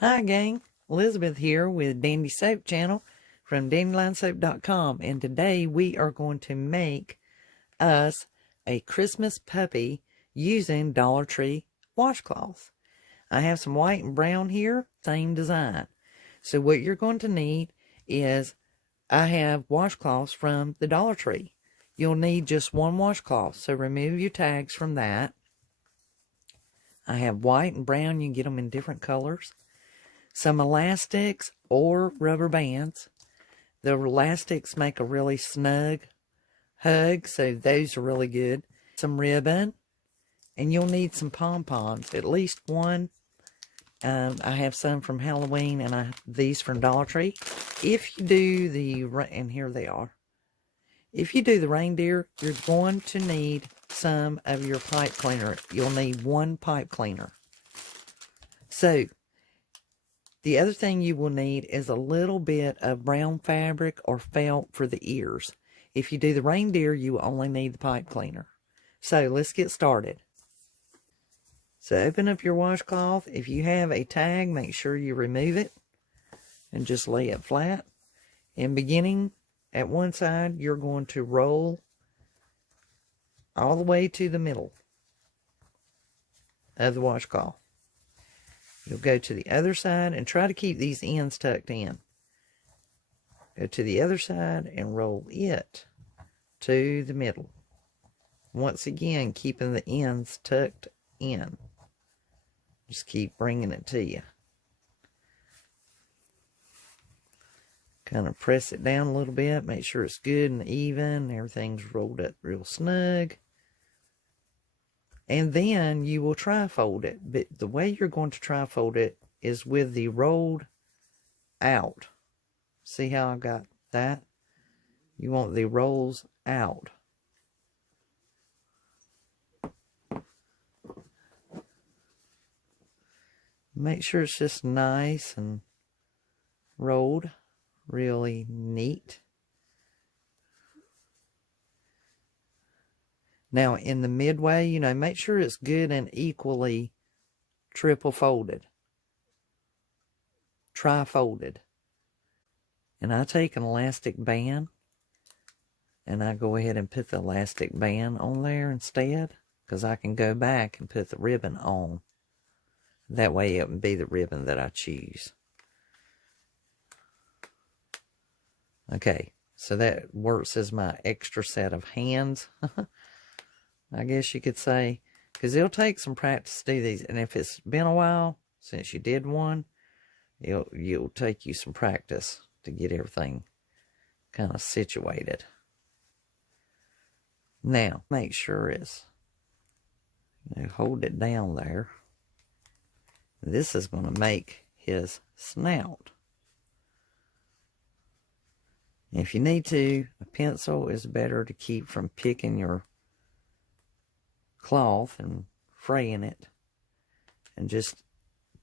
Hi gang, Elizabeth here with Dandysoap Channel from DandylineSoap.com, and today we are going to make us a Christmas puppy using Dollar Tree washcloths. I have some white and brown here, same design. So what you're going to need is, I have washcloths from the Dollar Tree. You'll need just one washcloth, so remove your tags from that. I have white and brown, you can get them in different colors. Some elastics or rubber bands. The elastics make a really snug hug, so those are really good. Some ribbon, and you'll need some pom-poms, at least one. I have some from Halloween, and these from Dollar Tree. If you do and here they are. If you do the reindeer, you're going to need some of your pipe cleaner. You'll need one pipe cleaner. So, the other thing you will need is a little bit of brown fabric or felt for the ears. If you do the reindeer, you will only need the pipe cleaner. So let's get started. So open up your washcloth. If you have a tag, make sure you remove it and just lay it flat. And beginning at one side, you're going to roll all the way to the middle of the washcloth. You'll go to the other side and try to keep these ends tucked in. Go to the other side and roll it to the middle. Once again, keeping the ends tucked in. Just keep bringing it to you. Kind of press it down a little bit. Make sure it's good and even. Everything's rolled up real snug. And then you will tri-fold it. But the way you're going to tri-fold it is with the rolled out. See how I got that? You want the rolls out. Make sure it's just nice and rolled. Really neat. Now, in the midway, make sure it's good and equally triple folded. Tri-folded. And I take an elastic band, and I go ahead and put the elastic band on there instead, because I can go back and put the ribbon on. That way it would be the ribbon that I choose. Okay, so that works as my extra set of hands. I guess you could say, because it'll take some practice to do these, and if it's been a while since you did one, it'll take you some practice to get everything kind of situated. Now, make sure it's, hold it down there. This is going to make his snout. If you need to, a pencil is better to keep from picking your cloth and fraying it, and just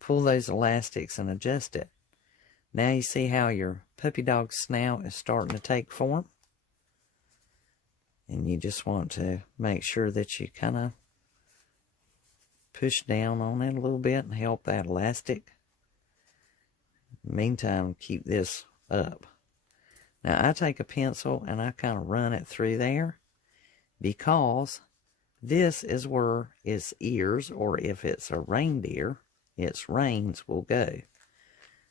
pull those elastics and adjust it. Now you see how your puppy dog's snout is starting to take form, and you just want to make sure that you kind of push down on it a little bit and help that elastic. Meantime, keep this up. Now I take a pencil and I kind of run it through there, because this is where its ears, or if it's a reindeer, its reins will go.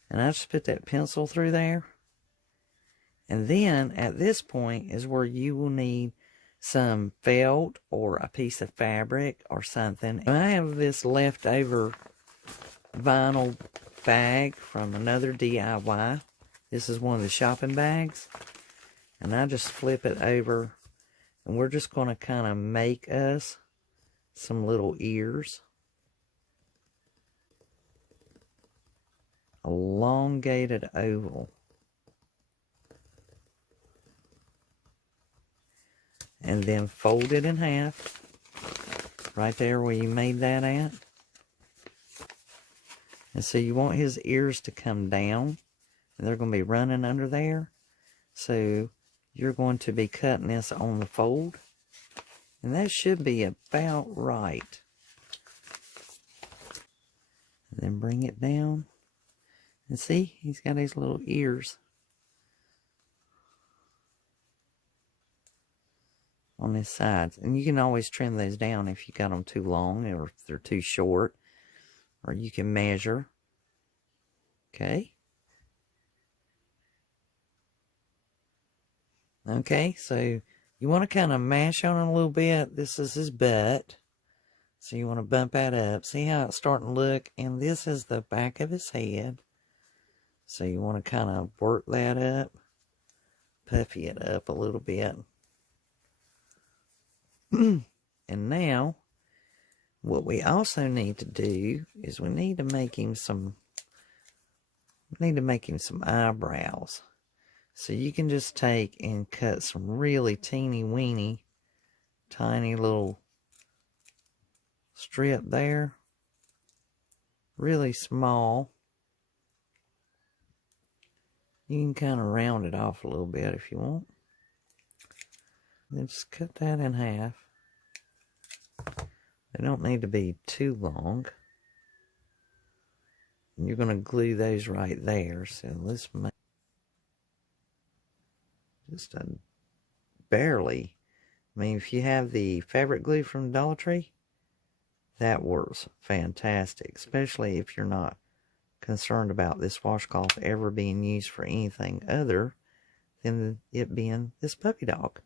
And I just put that pencil through there. And then at this point is where you will need some felt or a piece of fabric or something. I have this leftover vinyl bag from another DIY. This is one of the shopping bags. And I just flip it over. And we're just going to kind of make us some little ears. Elongated oval. And then fold it in half. Right there where you made that at. And so you want his ears to come down. And they're going to be running under there. So you're going to be cutting this on the fold. And that should be about right. And then bring it down. And see, he's got his little ears on his sides. And you can always trim those down if you got them too long or if they're too short. Or you can measure. Okay. Okay, so you want to kind of mash on it a little bit. This is his butt. So you want to bump that up. See how it's starting to look? And this is the back of his head. So you want to kind of work that up. Puffy it up a little bit. And now, what we also need to do is we need to make him some eyebrows. So you can just take and cut some really teeny weeny, tiny little strip there. Really small. You can kind of round it off a little bit if you want. Then just cut that in half. They don't need to be too long. And you're going to glue those right there. So let's make just a barely. I mean, if you have the fabric glue from Dollar Tree, that works fantastic. Especially if you're not concerned about this washcloth ever being used for anything other than it being this puppy dog.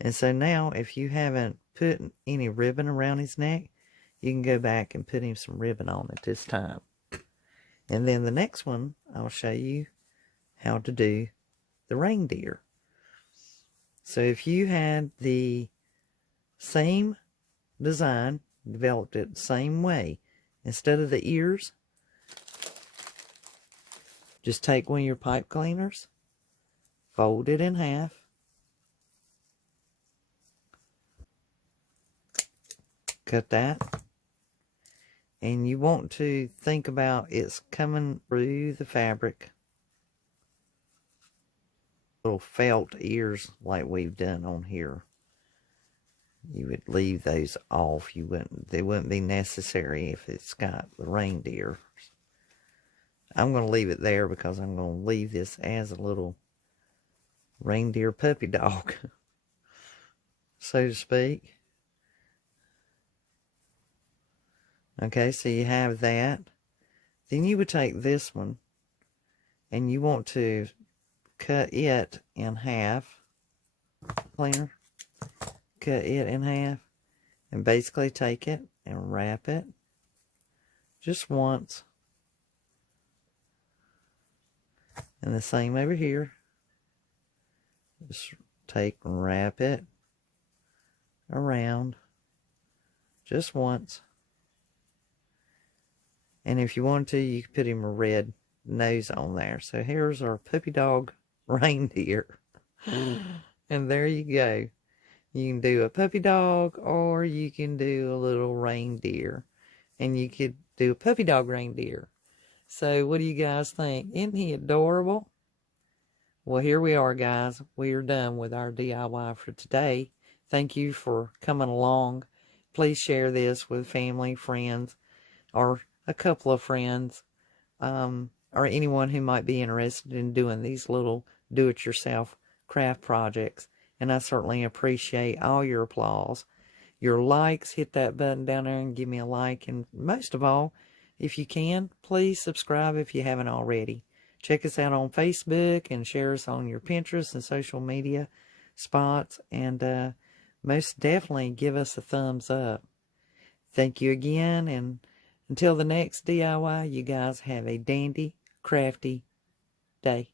And so now, if you haven't put any ribbon around his neck, you can go back and put him some ribbon on at this time. And then the next one, I'll show you how to do the reindeer. So if you had the same design, developed it the same way, instead of the ears, just take one of your pipe cleaners, fold it in half, cut that, and you want to think about it's coming through the fabric. Little felt ears like we've done on here. You would leave those off. They wouldn't be necessary if it's got the reindeer. I'm going to leave it there because I'm going to leave this as a little reindeer puppy dog, so to speak. Okay, so you have that. Then you would take this one and you want to cut it in half. Cleaner. Cut it in half and basically take it and wrap it just once. And the same over here. Just take and wrap it around just once. And if you want to, you can put him a red nose on there. So here's our puppy dog reindeer. And there you go. You can do a puppy dog or you can do a little reindeer. And you could do a puppy dog reindeer. So what do you guys think? Isn't he adorable? Well, here we are, guys. We are done with our DIY for today. Thank you for coming along. Please share this with family, friends, or a couple of friends, or anyone who might be interested in doing these little do-it-yourself craft projects. And I certainly appreciate all your applause. Your likes, hit that button down there and give me a like. And most of all, if you can, please subscribe if you haven't already. Check us out on Facebook and share us on your Pinterest and social media spots. And most definitely give us a thumbs up. Thank you again. And until the next DIY, you guys have a dandy, crafty day.